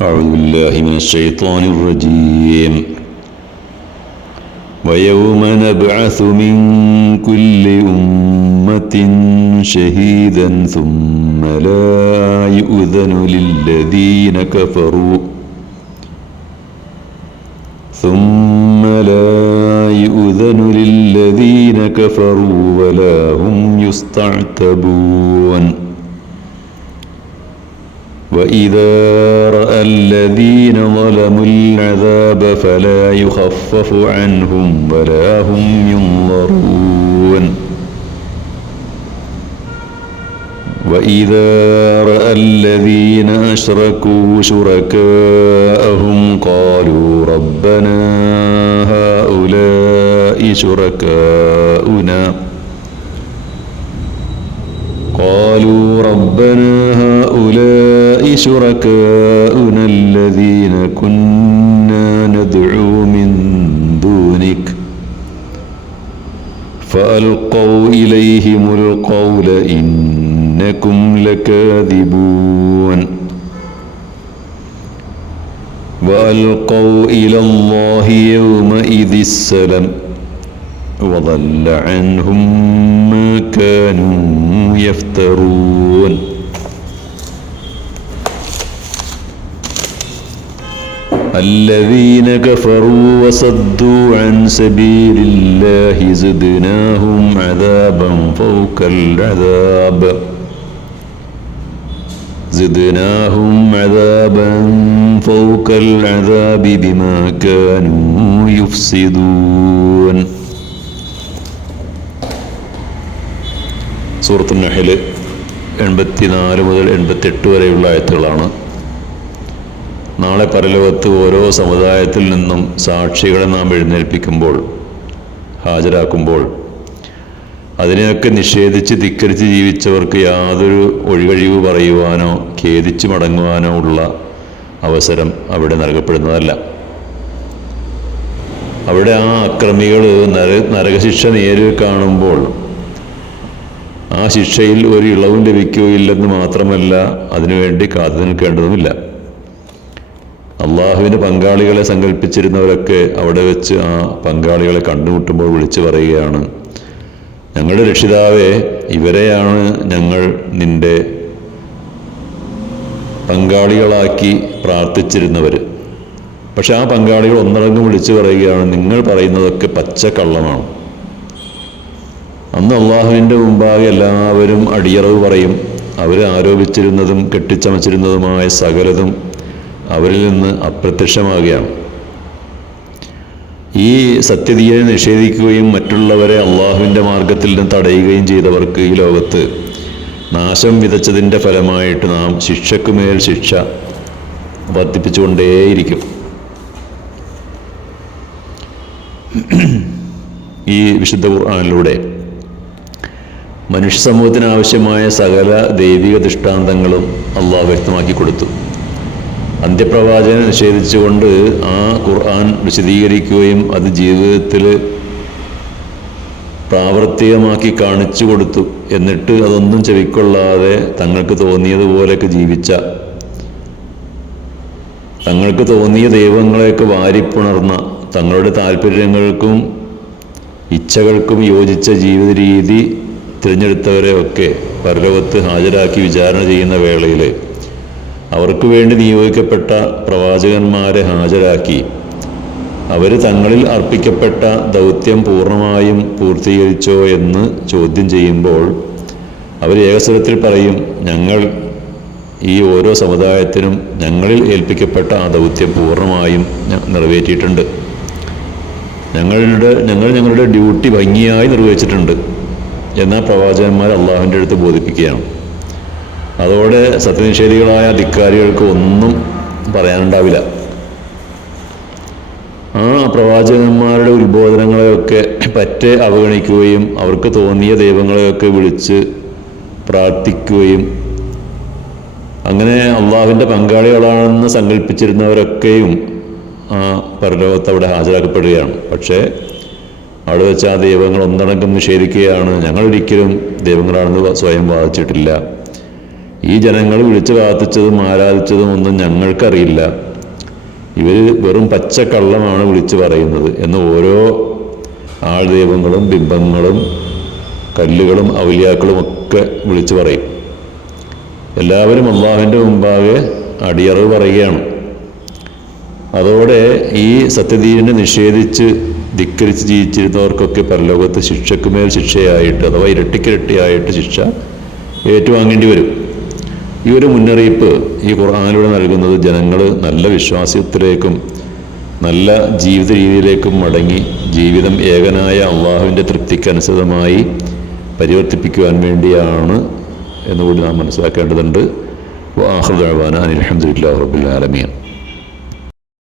أعوذ بالله من الشيطان الرجيم. ويوم نبعث من كل أمة شهيدا ثم لا يؤذن للذين كفروا. ثم لا يؤذن للذين كفروا ولا هم يستعتبون. وإذا رأى الذين ظلموا العذاب فلا يخفف عنهم ولا هم ينظرون. وإذا رأى الذين أشركوا شركاءهم قالوا ربنا هؤلاء شركاؤنا. قالوا ربنا هؤلاء شركاؤنا الذين كنا ندعو من دونك. فألقوا إليهم القول إنكم لكاذبون. وألقوا إلى الله يومئذ السلام وضل عنهم ما كانوا يفترون الذين كفروا وصدوا عن سبيل الله زدناهم عذابا فوق العذاب. زدناهم عذابا فوق العذاب بما كانوا يفسدون. സൂറത്തു നഹൽ എൺപത്തിനാല് മുതൽ എൺപത്തെട്ട് വരെയുള്ള ആയത്തുകളാണ്. നാളെ പരലോകത്ത് ഓരോ സമുദായത്തിൽ നിന്നും സാക്ഷികളെ നാം എഴുന്നേൽപ്പിക്കുമ്പോൾ ഹാജരാക്കുമ്പോൾ അതിനെയൊക്കെ നിഷേധിച്ച് ധിക്കരിച്ച് ജീവിച്ചവർക്ക് യാതൊരു ഒഴികഴിവ് പറയുവാനോ ഖേദിച്ചു മടങ്ങുവാനോ ഉള്ള അവസരം അവിടെ നൽകപ്പെടുന്നതല്ല. അവിടെ ആ അക്രമികൾ നര നരകശിക്ഷ നേരിൽ കാണുമ്പോൾ ആ ശിക്ഷയിൽ ഒരു ഇളവും ലഭിക്കുകയില്ലെന്ന് മാത്രമല്ല അതിനുവേണ്ടി കാത്തു നിൽക്കേണ്ടതുമില്ല. അള്ളാഹുവിന് പങ്കാളികളെ സങ്കല്പിച്ചിരുന്നവരൊക്കെ അവിടെ വെച്ച് ആ പങ്കാളികളെ കണ്ടുമുട്ടുമ്പോൾ വിളിച്ചു പറയുകയാണ് ഞങ്ങളുടെ രക്ഷിതാവെ ഇവരെയാണ് ഞങ്ങൾ നിന്റെ പങ്കാളികളാക്കി പ്രാർത്ഥിച്ചിരുന്നവർ പക്ഷെ ആ പങ്കാളികൾ ഒന്നടങ്കം വിളിച്ചു പറയുകയാണ് നിങ്ങൾ പറയുന്നതൊക്കെ പച്ചക്കള്ളമാണ്. അന്ന് അള്ളാഹുവിന്റെ മുമ്പാകെ എല്ലാവരും അടിയറവ് പറയും. അവർ ആരോപിച്ചിരുന്നതും കെട്ടിച്ചമച്ചിരുന്നതുമായ സകലതും അവരിൽ നിന്ന് അപ്രത്യക്ഷമാകുകയാണ്. ഈ സത്യതയെ നിഷേധിക്കുകയും മറ്റുള്ളവരെ അള്ളാഹുവിന്റെ മാർഗത്തിൽ നിന്ന് തടയുകയും ചെയ്തവർക്ക് ഈ ലോകത്ത് നാശം വിതച്ചതിന്റെ ഫലമായിട്ട് നാം ശിക്ഷക്കുമേൽ ശിക്ഷ വർദ്ധിപ്പിച്ചുകൊണ്ടേയിരിക്കും. ഈ വിശുദ്ധ ഖുർആാനിലൂടെ മനുഷ്യ സമൂഹത്തിന് ആവശ്യമായ സകല ദൈവിക ദൃഷ്ടാന്തങ്ങളും അള്ളാഹ് വ്യക്തമാക്കി കൊടുത്തു. അന്ത്യപ്രവാചനം നിഷേധിച്ചുകൊണ്ട് ആ ഖുർആൻ വിശദീകരിക്കുകയും അത് ജീവിതത്തിൽ പ്രാവർത്തികമാക്കി കാണിച്ചു കൊടുത്തു. എന്നിട്ട് അതൊന്നും ചെവിക്കൊള്ളാതെ തങ്ങൾക്ക് തോന്നിയതുപോലെയൊക്കെ ജീവിച്ച തങ്ങൾക്ക് തോന്നിയ ദൈവങ്ങളെയൊക്കെ വാരിപ്പുണർന്ന തങ്ങളുടെ താല്പര്യങ്ങൾക്കും ഇച്ഛകൾക്കും യോജിച്ച ജീവിത രീതി തിരഞ്ഞെടുത്തവരെയൊക്കെ പരലോകത്ത് ഹാജരാക്കി വിചാരണ ചെയ്യുന്ന വേളയിൽ അവർക്ക് വേണ്ടി നിയോഗിക്കപ്പെട്ട പ്രവാചകന്മാരെ ഹാജരാക്കി അവർ തങ്ങളിൽ അർപ്പിക്കപ്പെട്ട ദൗത്യം പൂർണമായും പൂർത്തീകരിച്ചോ എന്ന് ചോദ്യം ചെയ്യുമ്പോൾ അവർ ഏകസ്വരത്തിൽ പറയും ഞങ്ങൾ ഈ ഓരോ സമുദായത്തിനും ഞങ്ങളിൽ ഏൽപ്പിക്കപ്പെട്ട ആ ദൗത്യം പൂർണമായും നിറവേറ്റിയിട്ടുണ്ട്. ഞങ്ങളുടെ ഞങ്ങൾ ഞങ്ങളുടെ ഡ്യൂട്ടി ഭംഗിയായി നിർവഹിച്ചിട്ടുണ്ട്. എന്നാൽ പ്രവാചകന്മാർ അള്ളാഹുവിന്റെ അടുത്ത് ബോധിപ്പിക്കുകയാണ്. അതോടെ സത്യനിഷേധികളായ ധിക്കാരികൾക്ക് ഒന്നും പറയാനുണ്ടാവില്ല. ആ പ്രവാചകന്മാരുടെ ഉത്ബോധനങ്ങളെയൊക്കെ പറ്റെ അവഗണിക്കുകയും അവർക്ക് തോന്നിയ ദൈവങ്ങളെയൊക്കെ വിളിച്ച് പ്രാർത്ഥിക്കുകയും അങ്ങനെ അള്ളാഹുവിന്റെ പങ്കാളികളാണെന്ന് സങ്കല്പിച്ചിരുന്നവരൊക്കെയും പരലോകത്ത് അവിടെ ഹാജരാക്കപ്പെടുകയാണ്. പക്ഷേ അവിടെ വെച്ച് ആ ദൈവങ്ങൾ ഒന്നടങ്കം നിഷേധിക്കുകയാണ്. ഞങ്ങളൊരിക്കലും ദൈവങ്ങളാണെന്ന് സ്വയം വാദിച്ചിട്ടില്ല. ഈ ജനങ്ങൾ വിളിച്ചു പ്രാർത്ഥിച്ചതും ആരാധിച്ചതും ഒന്നും ഞങ്ങൾക്കറിയില്ല. ഇവർ വെറും പച്ചക്കള്ളമാണ് വിളിച്ചു പറയുന്നത് എന്ന് ഓരോ ആൾ ദൈവങ്ങളും ബിംബങ്ങളും കല്ലുകളും ഔലിയാക്കളും ഒക്കെ വിളിച്ചു പറയും. എല്ലാവരും അള്ളാഹുവിന്റെ മുമ്പാകെ അടിയറവ് പറയുകയാണ്. അതോടെ ഈ സത്യദീനെ നിഷേധിച്ച് ധിക്കരിച്ച് ജീവിച്ചിരുന്നവർക്കൊക്കെ പരലോകത്ത് ശിക്ഷയ്ക്ക് മേൽ ശിക്ഷയായിട്ട് അഥവാ ഇരട്ടിക്കിരട്ടിയായിട്ട് ശിക്ഷ ഏറ്റുവാങ്ങേണ്ടി വരും. ഈ ഒരു മുന്നറിയിപ്പ് ഈ ഖുർആാനിലൂടെ നൽകുന്നത് ജനങ്ങൾ നല്ല വിശ്വാസത്തിലേക്കും നല്ല ജീവിത രീതിയിലേക്കും മടങ്ങി ജീവിതം ഏകനായ അള്ളാഹുവിന്റെ തൃപ്തിക്കനുസൃതമായി പരിവർത്തിപ്പിക്കുവാൻ വേണ്ടിയാണ് എന്നുകൂടി നാം മനസ്സിലാക്കേണ്ടതുണ്ട്. വാഹൃദാന അനിൽഹമ്മദില്ലാ റബുല്ലാലമീൻ